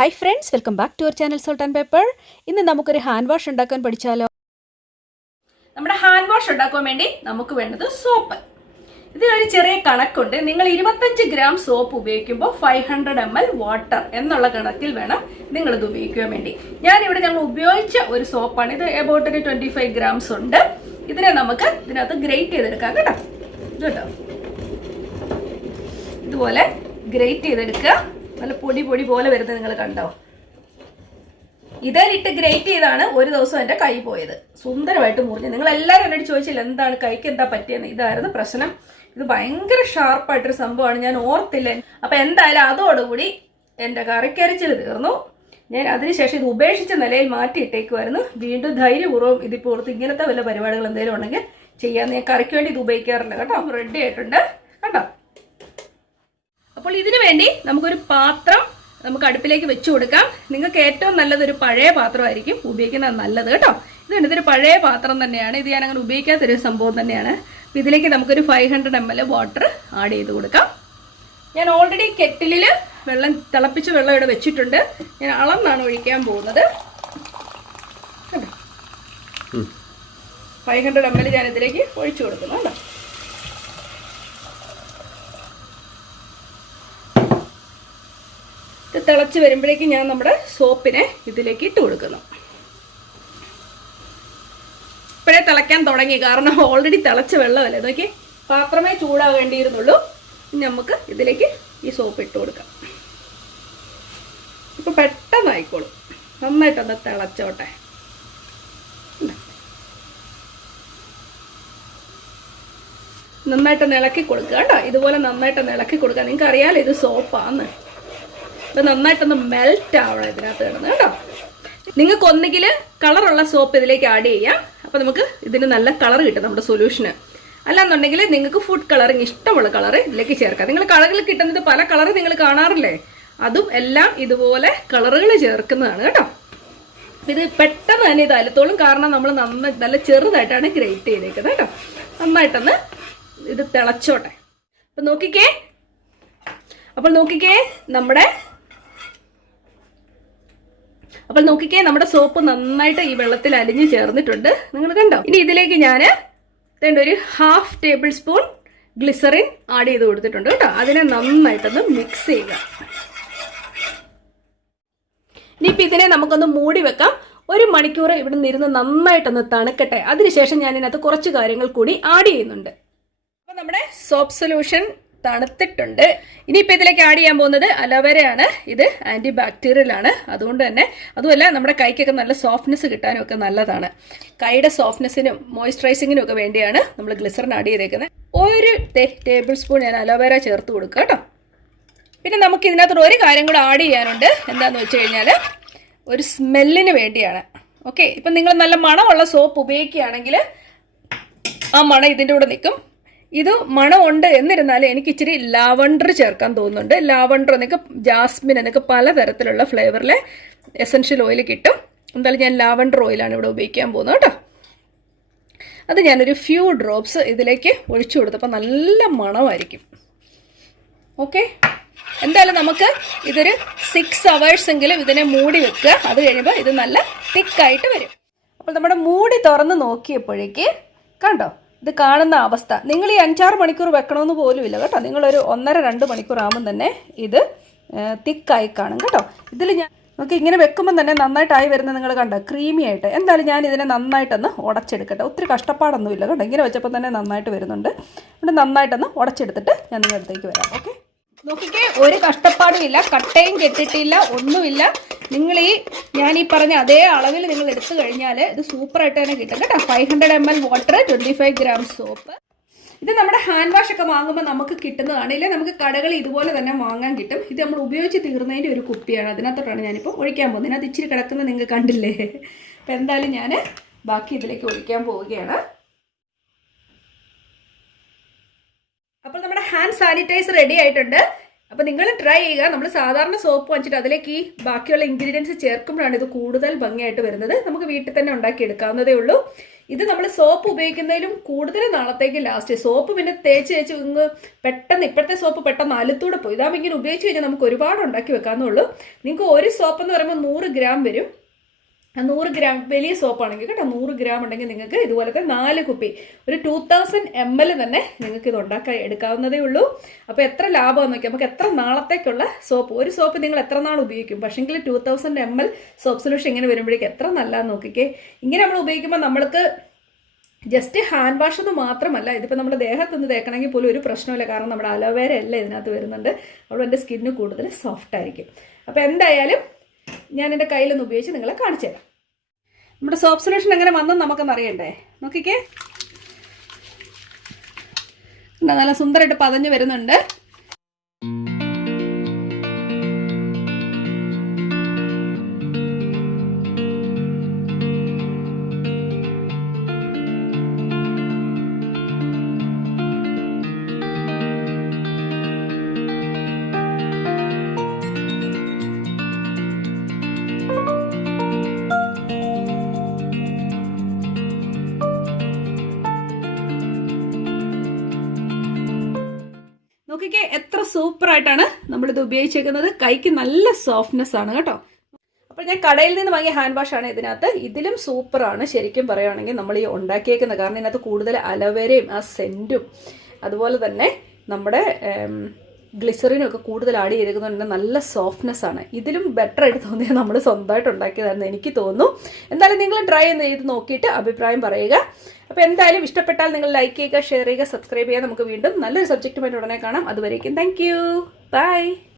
Hi friends, welcome back to our channel salt and pepper. ഇന്ന് നമുക്കൊരു hand wash ഉണ്ടാക്കാൻ പഠിച്ചാലോ? നമ്മുടെ ഹാൻഡ് വാഷ് ഉണ്ടാക്കാൻ വേണ്ടി നമുക്ക് വേണ്ടത് സോപ്പ്. ഇതിനൊരു ചെറിയ കണക്കുണ്ട്. നിങ്ങൾ 25 ഗ്രാം സോപ്പ് ഉപയോഗിക്കുമ്പോൾ 500 ml വാട്ടർ എന്നുള്ള കണക്കിൽ വേണം നിങ്ങളിത് ഉപയോഗിക്കാൻ വേണ്ടി. ഞാനിവിടെ ഞങ്ങൾ ഉപയോഗിച്ച ഒരു സോപ്പാണ് ഇത്. എബൌട്ട് 25 ഗ്രാംസ് ഉണ്ട്. ഇതിനെ നമുക്ക് ഇതിനകത്ത് ഗ്രേറ്റ് ചെയ്തെടുക്കാം കേട്ടോ. കേട്ടോ, ഇതുപോലെ ഗ്രേറ്റ് ചെയ്തെടുക്കുക. നല്ല പൊടി പൊടി പോലെ വരുന്നത് നിങ്ങൾ കണ്ടോ? ഇതിലിട്ട് ഗ്രേറ്റ് ചെയ്താണ് ഒരു ദിവസം എൻ്റെ കൈ പോയത്. സുന്ദരമായിട്ട് മുറിഞ്ഞ്. നിങ്ങൾ എല്ലാവരും എന്നോട് ചോദിച്ചില്ല എന്താണ് കൈക്ക് എന്താ പറ്റിയെന്ന്. ഇതായിരുന്നു പ്രശ്നം. ഇത് ഭയങ്കര ഷാർപ്പായിട്ടൊരു സംഭവമാണ്. ഞാൻ ഓർത്തില്ല. അപ്പം എന്തായാലും അതോടുകൂടി എൻ്റെ കറിക്കരിച്ചിൽ തീർന്നു. ഞാൻ അതിനുശേഷം ഇത് ഉപേക്ഷിച്ച നിലയിൽ മാറ്റിയിട്ടേക്കുമായിരുന്നു. വീണ്ടും ധൈര്യപൂർവ്വം ഇതിപ്പോൾ ഓർത്ത് ഇങ്ങനത്തെ വല്ല പരിപാടികൾ എന്തെങ്കിലും ഉണ്ടെങ്കിൽ ചെയ്യാമെന്ന്. ഞാൻ കറിക്ക് വേണ്ടി ഇത് ഉപയോഗിക്കാറില്ല കേട്ടോ. റെഡി ആയിട്ടുണ്ട് കണ്ടോ. അപ്പോൾ ഇതിനു വേണ്ടി നമുക്കൊരു പാത്രം നമുക്ക് അടുപ്പിലേക്ക് വെച്ച് കൊടുക്കാം. നിങ്ങൾക്ക് ഏറ്റവും നല്ലതൊരു പഴയ പാത്രമായിരിക്കും ഉപയോഗിക്കുന്നത് നല്ലത് കേട്ടോ. ഇതൊരു പഴയ പാത്രം തന്നെയാണ്. ഇത് ഞാൻ അങ്ങനെ ഉപയോഗിക്കാത്തൊരു സംഭവം തന്നെയാണ്. അപ്പോൾ ഇതിലേക്ക് നമുക്കൊരു 500 ml വാട്ടർ ആഡ് ചെയ്ത് കൊടുക്കാം. ഞാൻ ഓൾറെഡി കെറ്റിലിൽ തിളപ്പിച്ച വെള്ളം ഇവിടെ വെച്ചിട്ടുണ്ട്. ഞാൻ അളന്നാണ് ഒഴിക്കാൻ പോകുന്നത്. 500 ml ഞാൻ ഇതിലേക്ക് ഒഴിച്ചു കൊടുക്കുന്നു കേട്ടോ. ഇത് തിളച്ച് വരുമ്പോഴേക്കും ഞാൻ നമ്മുടെ സോപ്പിനെ ഇതിലേക്ക് ഇട്ട് കൊടുക്കുന്നു. ഇപ്പോഴേ തിളയ്ക്കാൻ തുടങ്ങി, കാരണം ഓൾറെഡി തിളച്ച വെള്ളമല്ലേ. നോക്കി, പാത്രമേ ചൂടാകേണ്ടിയിരുന്നുള്ളൂ. ഇനി നമുക്ക് ഇതിലേക്ക് ഈ സോപ്പ് ഇട്ട് കൊടുക്കാം. ഇപ്പൊ പെട്ടെന്നായിക്കോളും. നന്നായിട്ടൊന്ന് തിളച്ചോട്ടെ. നന്നായിട്ടൊന്ന് ഇളക്കി കൊടുക്കുക കേട്ടോ. ഇതുപോലെ നന്നായിട്ടൊന്ന് ഇളക്കി കൊടുക്കുക. നിങ്ങൾക്ക് അറിയാലോ ഇത് സോപ്പാന്ന്. ഇത് നന്നായിട്ടൊന്ന് മെൽറ്റ് ആവണം ഇതിനകത്ത് കിടന്ന് കേട്ടോ. നിങ്ങൾക്ക് ഒന്നുകിൽ കളറുള്ള സോപ്പ് ഇതിലേക്ക് ആഡ് ചെയ്യാം. അപ്പോൾ നമുക്ക് ഇതിന് നല്ല കളർ കിട്ടും നമ്മുടെ സൊല്യൂഷന്. അല്ലാന്നുണ്ടെങ്കിൽ നിങ്ങൾക്ക് ഫുഡ് കളറിങ് ഇഷ്ടമുള്ള കളർ ഇതിലേക്ക് ചേർക്കാം. നിങ്ങൾ കളറിൽ കിട്ടുന്നത് പല കളർ നിങ്ങൾ കാണാറില്ലേ, അതും എല്ലാം ഇതുപോലെ കളറുകൾ ചേർക്കുന്നതാണ് കേട്ടോ. ഇത് പെട്ടെന്ന് തന്നെ ഇത് അലത്തോളും, കാരണം നമ്മൾ നല്ല ചെറുതായിട്ടാണ് ഗ്രേറ്റ് ചെയ്തേക്കുന്നത് കേട്ടോ. നന്നായിട്ടൊന്ന് ഇത് തിളച്ചോട്ടെ. അപ്പം നോക്കിക്കേ നമ്മുടെ സോപ്പ് നന്നായിട്ട് ഈ വെള്ളത്തിൽ അലിഞ്ഞ് ചേർന്നിട്ടുണ്ട്. നിങ്ങൾ കണ്ടോ? ഇനി ഇതിലേക്ക് ഞാൻ ഒരു 1/2 ടേബിൾ സ്പൂൺ ഗ്ലിസറിൻ ആഡ് ചെയ്ത് കൊടുത്തിട്ടുണ്ട് കേട്ടോ. അതിനെ നന്നായിട്ടൊന്ന് മിക്സ് ചെയ്യുക. ഇനിയിപ്പോൾ ഇതിനെ നമുക്കൊന്ന് മൂടി വെക്കാം. 1 മണിക്കൂർ ഇവിടെ നിന്നിരുന്ന് നന്നായിട്ടൊന്ന് തണുക്കട്ടെ. അതിനുശേഷം ഞാൻ ഇതിനകത്ത് കുറച്ച് കാര്യങ്ങൾ കൂടി ആഡ് ചെയ്യുന്നുണ്ട്. അപ്പോൾ നമ്മുടെ സോപ്പ് സൊല്യൂഷൻ തണുത്തിട്ടുണ്ട്. ഇനിയിപ്പോൾ ഇതിലേക്ക് ആഡ് ചെയ്യാൻ പോകുന്നത് അലോവേരയാണ്. ഇത് ആൻറ്റി ബാക്ടീരിയൽ ആണ്. അതുകൊണ്ട് തന്നെ അതുമല്ല നമ്മുടെ കൈക്കൊക്കെ നല്ല സോഫ്റ്റ്നെസ് കിട്ടാനും ഒക്കെ നല്ലതാണ്. കൈയുടെ സോഫ്റ്റ്നെസ്സിനും മോയ്സ്ചറൈസിങ്ങിനും ഒക്കെ വേണ്ടിയാണ് നമ്മൾ ഗ്ലിസറിൻ ആഡ് ചെയ്തേക്കുന്നത്. 1 ടേബിൾ സ്പൂൺ ഞാൻ അലോവേര ചേർത്ത് കൊടുക്കുക കേട്ടോ. പിന്നെ നമുക്ക് ഇതിനകത്ത് ഒരു കാര്യം കൂടെ ആഡ് ചെയ്യാനുണ്ട്. എന്താണെന്ന് വെച്ച് കഴിഞ്ഞാൽ ഒരു സ്മെല്ലിന് വേണ്ടിയാണ്. ഓക്കെ, ഇപ്പം നിങ്ങൾ നല്ല മണമുള്ള സോപ്പ് ഉപയോഗിക്കുകയാണെങ്കിൽ ആ മണം ഇതിൻ്റെ കൂടെ നിൽക്കും. ഇത് മണമുണ്ട് എന്നിരുന്നാലും എനിക്ക് ഇച്ചിരി ലാവണ്ടർ ചേർക്കാൻ തോന്നുന്നുണ്ട്. ലാവണ്ടർ എന്നൊക്കെ ജാസ്മിൻ എന്നൊക്കെ പലതരത്തിലുള്ള ഫ്ലേവറിലെ എസൻഷ്യൽ ഓയിൽ കിട്ടും. എന്തായാലും ഞാൻ ലാവണ്ടർ ഓയിലാണ് ഇവിടെ ഉപയോഗിക്കാൻ പോകുന്നത് കേട്ടോ. അത് ഞാനൊരു ഫ്യൂ ഡ്രോപ്സ് ഇതിലേക്ക് ഒഴിച്ചു കൊടുത്തപ്പോൾ നല്ല മണമായിരിക്കും. ഓക്കെ, എന്തായാലും നമുക്ക് ഇതൊരു 6 hours എങ്കിലും ഇതിനെ മൂടി വെക്കുക. അത് കഴിയുമ്പോൾ ഇത് നല്ല തിക്കായിട്ട് വരും. അപ്പോൾ നമ്മുടെ മൂടി തുറന്ന് നോക്കിയപ്പോഴേക്ക് കണ്ടോ ഇത് കാണുന്ന അവസ്ഥ. നിങ്ങൾ ഈ 5-6 മണിക്കൂർ വെക്കണമെന്ന് പോലും ഇല്ല കേട്ടോ. നിങ്ങളൊരു 1.5-2 മണിക്കൂർ ആകുമ്പം തന്നെ ഇത് തിക്കായി കാണും കേട്ടോ. ഇതിൽ ഞാൻ നമുക്ക് ഇങ്ങനെ വെക്കുമ്പം തന്നെ നന്നായിട്ടായി വരുന്നത് നിങ്ങൾ കണ്ടോ, ക്രീമി ആയിട്ട്. എന്തായാലും ഞാൻ ഇതിനെ നന്നായിട്ടൊന്ന് ഉടച്ചെടുക്കട്ടെ. ഒത്തിരി കഷ്ടപ്പാടൊന്നുമില്ല കേട്ടോ. ഇങ്ങനെ വെച്ചപ്പോൾ തന്നെ നന്നായിട്ട് വരുന്നുണ്ട്. അതുകൊണ്ട് നന്നായിട്ടൊന്ന് ഉടച്ചെടുത്തിട്ട് ഞാൻ നിങ്ങളുടെ അടുത്തേക്ക് വരാം. ഓക്കെ, നോക്കിക്കേ, ഒരു കഷ്ടപ്പാടും ഇല്ല, കട്ടയും കെട്ടിട്ടില്ല, ഒന്നുമില്ല. നിങ്ങൾ ഞാൻ ഈ പറഞ്ഞ അതേ അളവിൽ നിങ്ങൾ എടുത്തു കഴിഞ്ഞാൽ ഇത് സൂപ്പറായിട്ട് തന്നെ കിട്ടും കേട്ടോ. 500 ml വാട്ടർ, 25 ഗ്രാം സോപ്പ്. ഇത് നമ്മുടെ ഹാൻഡ് വാഷ് ഒക്കെ വാങ്ങുമ്പോൾ നമുക്ക് കിട്ടുന്നതാണ്. ഇല്ലേ, നമുക്ക് കടകളിൽ ഇതുപോലെ തന്നെ വാങ്ങാൻ കിട്ടും. ഇത് നമ്മൾ ഉപയോഗിച്ച് തീർന്നതിൻ്റെ ഒരു കുപ്പിയാണ്. അതിനകത്തോട്ടാണ് ഞാനിപ്പോൾ ഒഴിക്കാൻ പോകുന്നത്. ഇതിനകത്ത് ഇച്ചിരി കിടക്കുന്നത് നിങ്ങൾ കണ്ടില്ലേ. അപ്പോൾ എന്തായാലും ഞാൻ ബാക്കി ഇതിലേക്ക് ഒഴിക്കാൻ പോവുകയാണ്. അപ്പോൾ നമ്മുടെ ഹാൻഡ് സാനിറ്റൈസർ റെഡി ആയിട്ടുണ്ട്. അപ്പോൾ നിങ്ങൾ ട്രൈ ചെയ്യുക. നമ്മൾ സാധാരണ സോപ്പ് വാങ്ങിച്ചിട്ട് അതിലേക്ക് ഈ ബാക്കിയുള്ള ഇൻഗ്രീഡിയൻസ് ചേർക്കുമ്പോഴാണ് ഇത് കൂടുതൽ ഭംഗിയായിട്ട് വരുന്നത്. നമുക്ക് വീട്ടിൽ തന്നെ ഉണ്ടാക്കി എടുക്കാവുന്നതേ ഉള്ളൂ. ഇത് നമ്മൾ സോപ്പ് ഉപയോഗിക്കുന്നതിലും കൂടുതൽ നാളത്തേക്ക് ലാസ്റ്റ്. സോപ്പ് പിന്നെ തേച്ച് തേച്ച് ഇങ്ങ് പെട്ടെന്ന്, ഇപ്പോഴത്തെ സോപ്പ് പെട്ടെന്ന് അലുത്തൂടെ പോയി. ഇതാകുമ്പോൾ ഇങ്ങനെ ഉപയോഗിച്ച് കഴിഞ്ഞാൽ നമുക്ക് ഒരുപാട് ഉണ്ടാക്കി വെക്കാമെന്നുള്ളൂ. നിങ്ങൾക്ക് ഒരു സോപ്പ് എന്ന് പറയുമ്പോൾ 100 ഗ്രാം വരും. 100 ഗ്രാം വലിയ സോപ്പാണെങ്കിൽ കേട്ടോ, 100 ഗ്രാം ഉണ്ടെങ്കിൽ നിങ്ങൾക്ക് ഇതുപോലത്തെ 4 കുപ്പി, ഒരു 2000 ml തന്നെ നിങ്ങൾക്ക് ഇത് ഉണ്ടാക്കാൻ എടുക്കാവുന്നതേ ഉള്ളൂ. അപ്പോൾ എത്ര ലാഭമാണെന്ന് നോക്കി, നമുക്ക് എത്ര നാളത്തേക്കുള്ള സോപ്പ്, ഒരു സോപ്പ് നിങ്ങൾ എത്ര നാൾ ഉപയോഗിക്കും. പക്ഷേങ്കിൽ 2000 ml സോപ്പ് സൊല്യൂഷൻ ഇങ്ങനെ വരുമ്പോഴേക്കും എത്ര നല്ലതെന്ന് നോക്കിക്കേ. ഇങ്ങനെ നമ്മൾ ഉപയോഗിക്കുമ്പോൾ നമ്മൾക്ക് ജസ്റ്റ് ഹാൻഡ് വാഷ് എന്ന് മാത്രമല്ല, ഇതിപ്പോൾ നമ്മുടെ ദേഹത്തൊന്ന് തേക്കണമെങ്കിൽ പോലും ഒരു പ്രശ്നമില്ല. കാരണം നമ്മുടെ അലോവേര എല്ലാം ഇതിനകത്ത് വരുന്നുണ്ട്. അപ്പോൾ എൻ്റെ സ്കിന്ന് കൂടുതൽ സോഫ്റ്റ് ആയിരിക്കും. അപ്പോൾ എന്തായാലും ഞാൻ എൻ്റെ കയ്യിലൊന്ന് ഉപയോഗിച്ച് നിങ്ങളെ കാണിച്ചു തരാം. നമ്മുടെ സോപ്പ് സൊല്യൂഷൻ എങ്ങനെ വന്നെന്ന് നമുക്കൊന്ന് അറിയണ്ടേ. നോക്കിക്കേ, നല്ല സുന്ദരമായിട്ട് പതഞ്ഞ് വരുന്നുണ്ട്. നോക്കിക്കേ, എത്ര സൂപ്പറായിട്ടാണ് നമ്മളിത് ഉപയോഗിച്ചേക്കുന്നത്. കൈക്ക് നല്ല സോഫ്റ്റ്നെസ് ആണ് കേട്ടോ. അപ്പോൾ ഞാൻ കടയിൽ നിന്ന് വാങ്ങിയ ഹാൻഡ് വാഷ് ആണ് ഇതിനകത്ത്. ഇതിലും സൂപ്പറാണ് ശരിക്കും പറയുകയാണെങ്കിൽ നമ്മൾ ഈ ഉണ്ടാക്കിയേക്കുന്നത്. കാരണം ഇതിനകത്ത് കൂടുതൽ അലോവേരയും ആ സെൻറ്റും അതുപോലെ തന്നെ നമ്മുടെ ഗ്ലിസറിനും ഒക്കെ കൂടുതൽ ആഡ് ചെയ്തിരിക്കുന്നുണ്ട്. നല്ല സോഫ്റ്റ്നെസ് ആണ്. ഇതിലും ബെറ്റർ ആയിട്ട് തോന്നിയത് നമ്മൾ സ്വന്തമായിട്ട് ഉണ്ടാക്കിയതായിരുന്നു എനിക്ക് തോന്നുന്നു. എന്തായാലും നിങ്ങൾ ട്രൈ ചെയ്ത് നോക്കിയിട്ട് അഭിപ്രായം പറയുക. അപ്പോൾ എന്തായാലും ഇഷ്ടപ്പെട്ടാൽ നിങ്ങൾ ലൈക്ക് ചെയ്യുക, ഷെയർ ചെയ്യുക, സബ്സ്ക്രൈബ് ചെയ്യുക. നമുക്ക് വീണ്ടും നല്ലൊരു സബ്ജക്റ്റുമായിട്ട് ഉടനെ കാണാം. അതുവരേക്കും താങ്ക് യു, ബൈ.